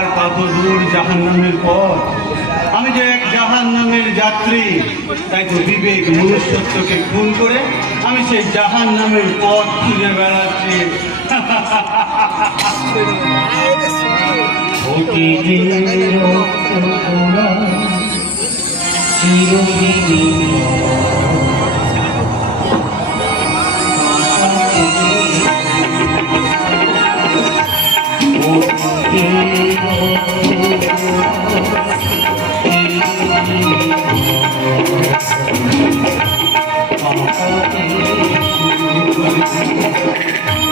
এত দূর জাহান নামের পথ। আমি যে এক জাহান নামের যাত্রী, তাই তো বিবেক মনুষ্যত্বকে খুন করে আমি সেই জাহান নামের পথ খুঁজে বেড়াচ্ছি। অতীতের রক্তকণা চিরদিনই আমি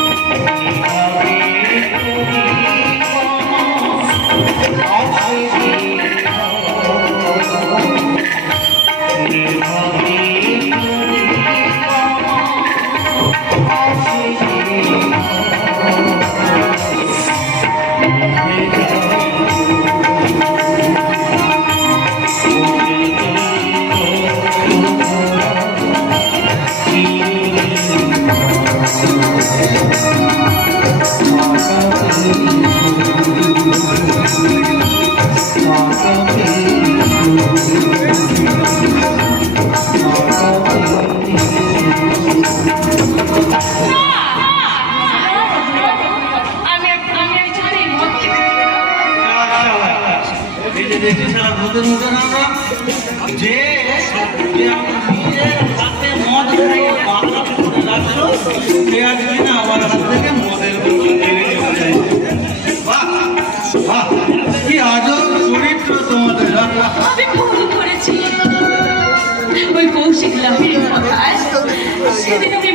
আমার হাত থেকে মদের কি আজব চরিত্র তোমাদের আমি ভুল করেছি ওই কৌশিক লাহির কথায় সেদিন আমি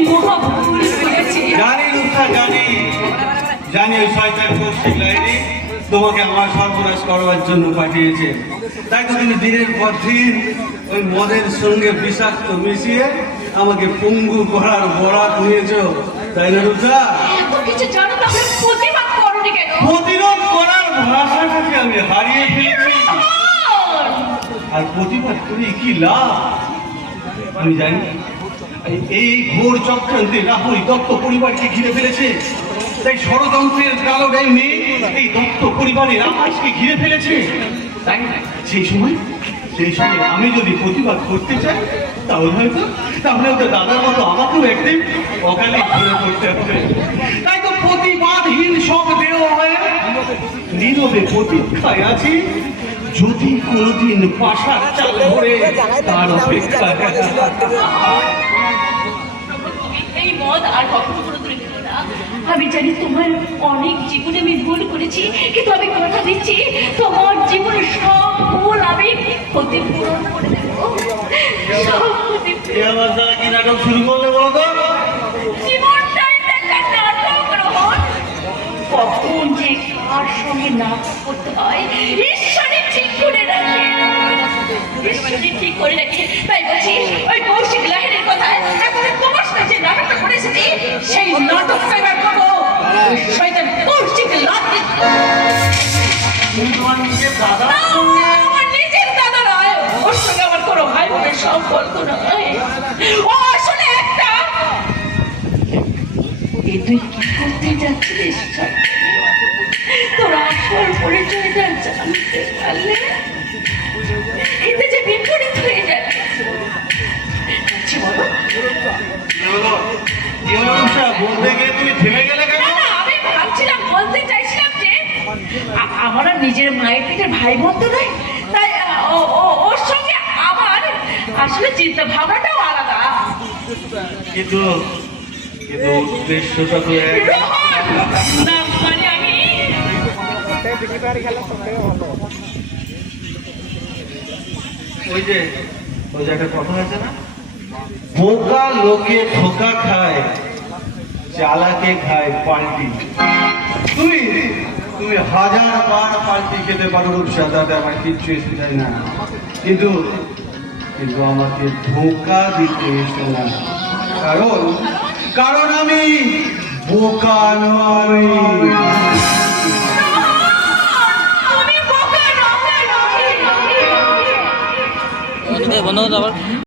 জানি রুখা জানি। জানি শয়তান কৌশিক লাইনি তোমাকে আমার সর্বনাশ করবার জন্য পাঠিয়েছে। তাই তো তুমি দিনের পর দিন ওই মদের সঙ্গে বিষাক্ত মিশিয়ে আমাকে পঙ্গু করার বরাত নিয়েছো। তাই না কেন? প্রতিরোধ করার ভাষাটাকে আমি হারিয়ে ফেলেছি। আর প্রতিবাদ করে কি লাভ? আমি জানি। এই- ঘোর চক্রান্তে রাহুল দত্ত পরিবারকে ঘিরে ফেলেছে। তাই ষড়যন্ত্রের কালো ডাইনি এই দত্ত পরিবারের আকাশকে ঘিরে ফেলেছে। তাই সেই সময় সেই সময় আমি যদি প্রতিবাদ করতে চাই, তাহলে হয়তো তাহলে হয়তো দাদার মতো আমাকেও একদিন অকালে ঘুরে পড়তে হবে। তাই তো প্রতিবাদহীন সব দেহ হয়ে নীরবে প্রতীক্ষায় আছি। যদি কোনোদিন পাশার চাল ধরে তার অপেক্ষায় এই মদ আর কখনো দূরে খেলো না। আমি জানি তোমার অনেক জীবনে আমি ভুল করেছি কিন্তু আমি কথা দিচ্ছি তোমার জীবনের সব ভুল আমি ক্ষতিপূরণ করে দেবো। সব কি নাটক শুরু করলে বলো তো? কখন যে কার সঙ্গে নাটক করতে হয় সেই নাটকটা এবার করব। শয়তান লাহির নিজের দাদা নয়। ওর সঙ্গে আমার ভাই বোনের সম্পর্ক নয়। আসলে একটা। এ তুই কি করতে যে বিপরীত হয়ে বলো। বলতে গিয়ে তুমি থেমে গেলে কেন? আমি ভাবছিলাম বলতে চাইছিলাম যে আ- নিজের মায়ের পেটের ভাই বোন তো নয় তাই আ, ও- ও- ওর সঙ্গে আমার আসলে চিন্তা ভাবনাটাও আলাদা। কিন্তু কিন্তু উদ্দেশ্যটা তো! না মানে আমি ওই যে ওই যে একটা কথা আছে না? বোকা লোকে ধোকা খায়। চালাকে খায় পাল্টি। তুই তুমি হাজার বার পাল্টি খেতে পারো রূপসা তাতে আমার কিচ্ছু এসে যায় না। কিন্তু কিন্তু আমাকে ধোকা দিতে এসো না। কারণ কারণ আমি বোকা নয়। বন্ধ আবার